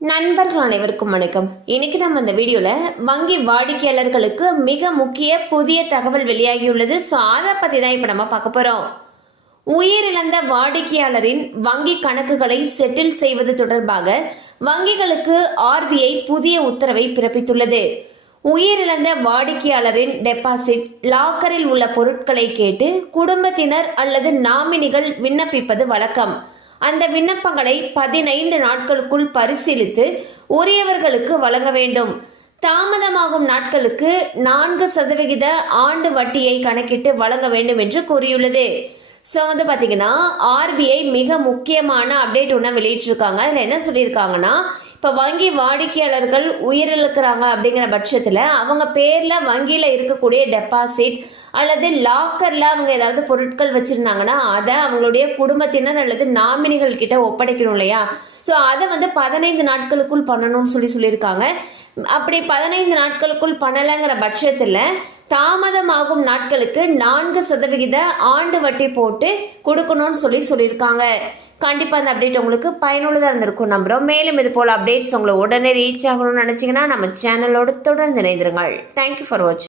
நண்பர்கள் அனைவருக்கும் வணக்கம். இன்னைக்கு நம்ம இந்த வீடியோல வங்கி வாடிக்கையாளர்களுக்கு மிக முக்கிய புதிய தகவல் வெளியாகியுள்ளது. ஸோ அதை பத்தி தான் இப்ப நம்ம பார்க்க போறோம். உயிரிழந்த வாடிக்கையாளரின் வங்கி கணக்குகளை செட்டில் செய்வது தொடர்பாக வங்கிகளுக்கு ஆர்பிஐ புதிய உத்தரவை பிறப்பித்துள்ளது. உயிரிழந்த வாடிக்கையாளரின் டெபாசிட் லாக்கரில் உள்ள பொருட்களை கேட்டு குடும்பத்தினர் அல்லது நாமினிகள் விண்ணப்பிப்பது வழக்கம். அந்த விண்ணப்பங்களை 15 நாட்களுக்குள் பரிசீலித்து உரியவர்களுக்கு வழங்க வேண்டும். தாமதமாகும் நாட்களுக்கு 4% ஆண்டு வட்டியை கணக்கிட்டு வழங்க வேண்டும் என்று கூறியுள்ளது. ஸோ பார்த்தீங்கன்னா ஆர்பிஐ மிக முக்கியமான அப்டேட் ஒன்று வெளியிட்டிருக்காங்க. அதில் என்ன சொல்லியிருக்காங்கன்னா, இப்போ வங்கி வாடிக்கையாளர்கள் உயிரிழக்கிறாங்க அப்படிங்கிற பட்சத்தில் அவங்க பேரில் வங்கியில் இருக்கக்கூடிய டெபாசிட் அல்லது லாக்கரில் அவங்க ஏதாவது பொருட்கள் வச்சுருந்தாங்கன்னா அதை அவங்களுடைய குடும்பத்தினர் அல்லது நாமினிகள் கிட்ட ஒப்படைக்கணும் இல்லையா? ஸோ அதை 15 நாட்களுக்குள் பண்ணணும்னு சொல்லியிருக்காங்க. அப்படி 15 நாட்களுக்குள் பண்ணலைங்கிற பட்சத்தில் தாமதமாகும் நாட்களுக்கு 4% ஆண்டு வட்டி போட்டு கொடுக்கணும்னு சொல்லியிருக்காங்க. கண்டிப்பாக அந்த அப்டேட் உங்களுக்கு பயனுள்ளதாக இருந்திருக்கும் நம்புகிறோம். மேலும் இது போல் அப்டேட்ஸ் உங்களை உடனே ரீச் ஆகணும்னு நினச்சிங்கன்னா நம்ம சேனலோடு தொடர்ந்து இணைந்திருங்கள். தேங்க்யூ ஃபார் வாட்சிங்.